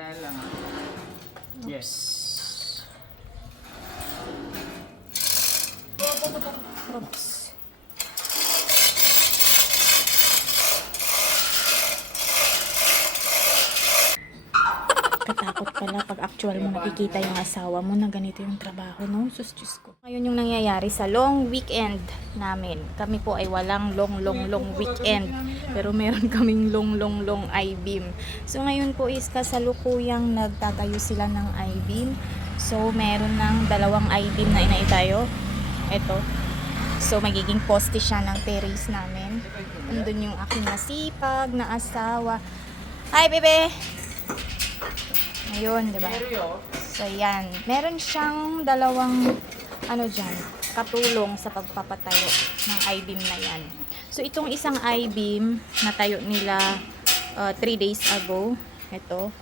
Dahan-dahan lang ha. Yes. Oops. Pala pag actual mo nakikita yung asawa mo na ganito yung trabaho, no? Sus, Diyos ko. Ngayon yung nangyayari sa long weekend namin. Kami po ay walang long, long, long weekend. Pero meron kaming long, long, long I-beam. So ngayon po is kasalukuyang nagtatayo sila ng I-beam. So meron ng dalawang I-beam na inaitayo. Ito. So magiging poste siya ng terrace namin. Andun yung aking masipag na asawa. Hi, bebe! Ayun, di ba? So, yan. Meron siyang dalawang, ano dyan, katulong sa pagpapatayo ng I-beam na yan. So, itong isang I-beam, natayo nila 3 days ago. Ito.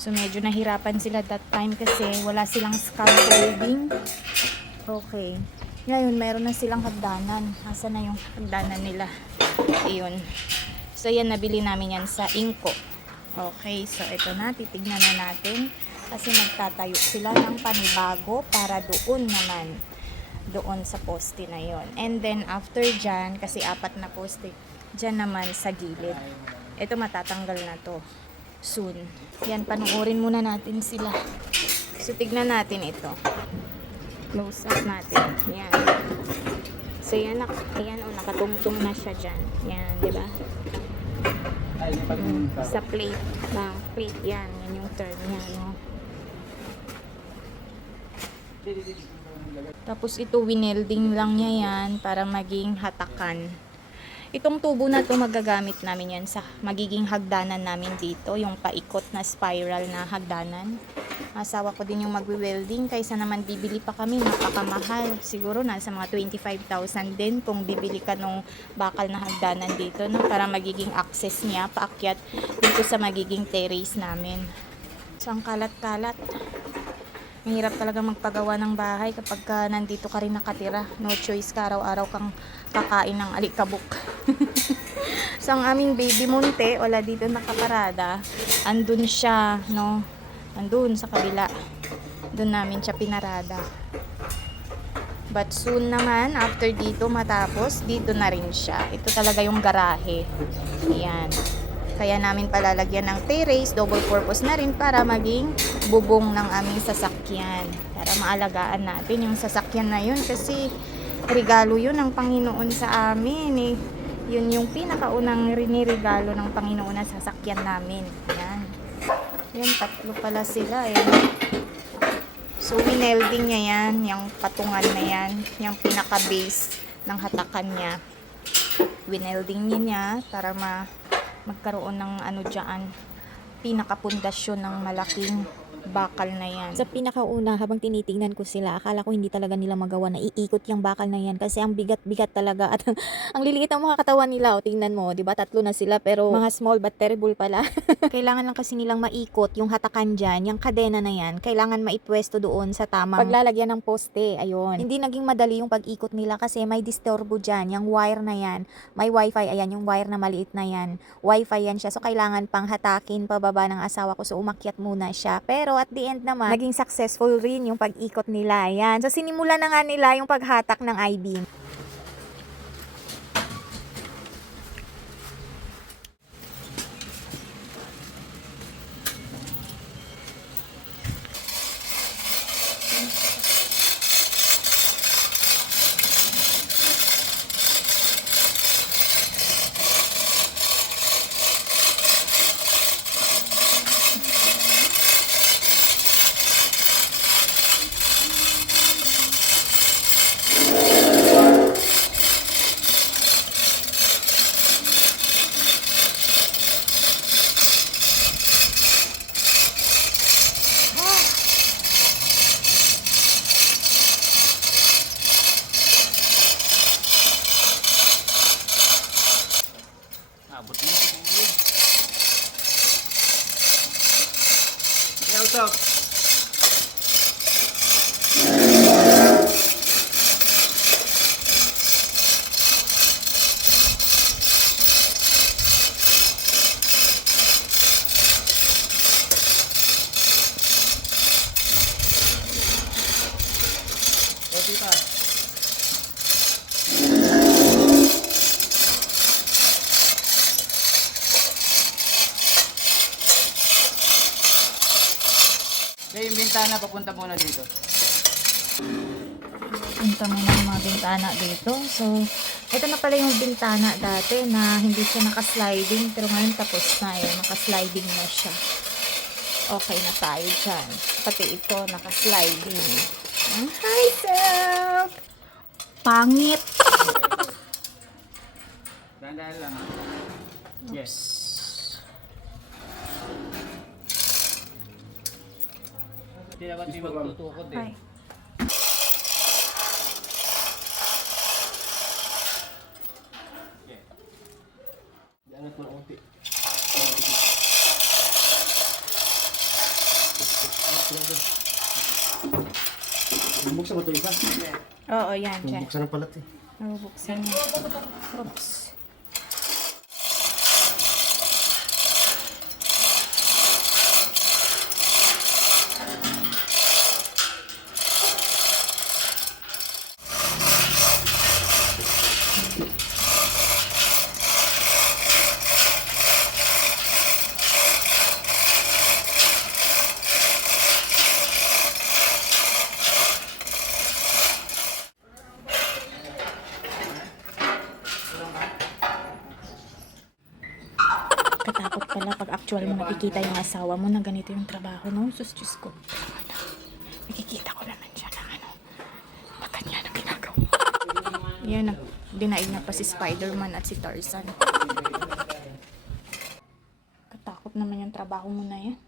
So, medyo nahirapan sila that time kasi wala silang scaffolding. Okay. Ngayon, meron na silang hagdanan. Asa na yung hagdanan nila? Ayun. So, yan, nabili namin yan sa Inco. Okay, so ito na, titignan na natin. Kasi nagtatayo sila ng panibago para doon naman. Doon sa poste na yon. And then, after dyan, kasi apat na poste, dyan naman sa gilid. Ito matatanggal na to. Soon. Yan, panuorin muna natin sila. So, tignan natin ito. Close up natin. Yan. So, yan, ayan, oh, nakatungtong na siya dyan. Yan, di ba? Sa plate. Na plate yan. Yan yung term niya no? Tapos ito winelding lang niya yan para maging hatakan itong tubo na to magagamit namin yan sa magiging hagdanan namin dito yung paikot na spiral na hagdanan. Asawa ko din yung magwi-welding kaysa naman bibili pa kami napakamahal. Siguro nasa mga 25,000 din kung bibili ka nung bakal na hagdanan dito no? para magiging access niya paakyat dito sa magiging terrace namin. So ang kalat-kalat mahirap talaga magpagawa ng bahay kapag ka nandito ka rin nakatira. No choice ka araw-araw kang kakain ng alikabok. So ang aming baby munte wala dito nakaparada. Andun siya no? Andun sa kabila. Doon namin siya pinarada. But soon naman after dito matapos dito na rin siya. Ito talaga yung garahe. Yan kaya namin palalagyan ng terrace double purpose na rin para maging bubong ng aming sasakyan para maalagaan natin yung sasakyan na yun kasi regalo yun ng Panginoon sa amin eh. yun yung pinakaunang rinirigalo ng Panginoon na sasakyan namin yan yan, tatlo pala sila eh. So, winelding niya yan, yung patungan na yan, yung pinaka-base ng hatakan niya. Winelding niya para ma magkaroon ng ano dyan, pinaka-pundasyon ng malaking bakal na yan. Sa pinakauna, habang tinitingnan ko sila, akala ko hindi talaga nila magawa na iikot yung bakal na yan kasi ang bigat-bigat talaga at ang liliit ang mga katawan nila. O, tingnan mo, di ba? Tatlo na sila pero mga small but terrible pala. kailangan lang kasi nilang maikot yung hatakan dyan, yung kadena na yan. Kailangan maipwesto doon sa tamang paglalagyan ng poste. Ayun. Hindi naging madali yung pag-ikot nila kasi may disturbo dyan. Yung wire na yan. May wifi. Ayan, yung wire na maliit na yan. Wifi yan siya. So, kailangan pang hatakin pababa ng asawa ko. So, umakyat muna siya. Pero at the end naman, naging successful rin yung pag-ikot nila. Ayan. So, sinimula na nga nila yung paghatak ng I-beam. 要到。要米饭。Kaya yung bintana, papunta muna dito. Punta mo na yung mga bintana dito. So, ito na pala yung bintana dati na hindi siya nakasliding. Pero ngayon tapos na yun. Nakasliding na siya. Okay na tayo dyan. Pati ito, nakasliding. Hi, self! Pangit! Dahan-dahan lang ha. Yes. Hindi dapat may magtutukod eh. Hi. Angat mo konti. Bubuksan mo ito isa. Oo, yan, dyan. Bubuksan ng palat eh. Nabubuksan. Oops. Katakot pala pag actual mo nakikita yung asawa mo na ganito yung trabaho, no? Sus, Diyos ko. Ano? Nakikita ko naman siya na ano. Na ganyan ang ginagawa. Yan na. Dinaig na pa si Spider-Man at si Tarzan. Katakot naman yung trabaho mo na yan.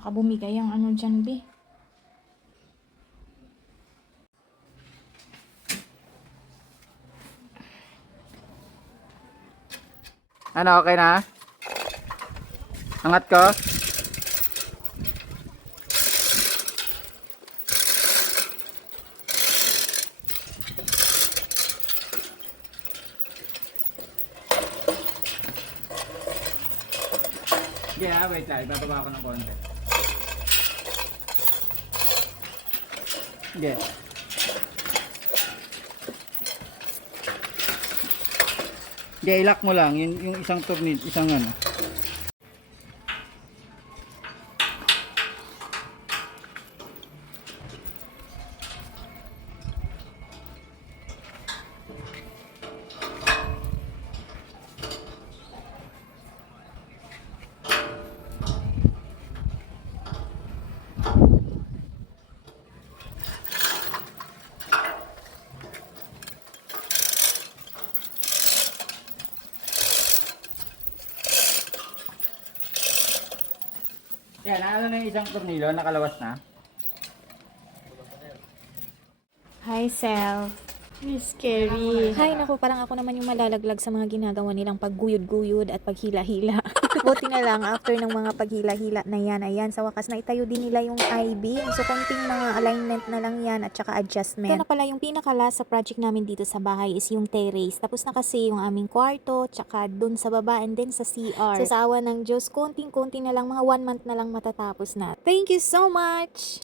Baka bumigay ang ano dyan, be. Ano, okay na? Angat ko? Ha, wait lang. Ibababa ko ng konti. Sige. Hindi, ilak mo lang. Yung, yung isang tornid, isang ano. Yan, ano na yung isang tornilyo, nakalawas na. Hi, Sel. Miss Scary. Hay, naku, parang ako naman yung malalaglag sa mga ginagawa nilang pagguyod-guyod at paghila-hila. Buti na lang, after ng mga paghila-hila na yan, ayan, sa wakas na itayo din nila yung IB. So, konting mga alignment na lang yan at saka adjustment. Ito pala, yung pinakala sa project namin dito sa bahay is yung terrace. Tapos na kasi yung aming kwarto, tsaka dun sa baba and then sa CR. So, sa awa ng Diyos, konting-konti na lang, mga one month na lang matatapos na. Thank you so much!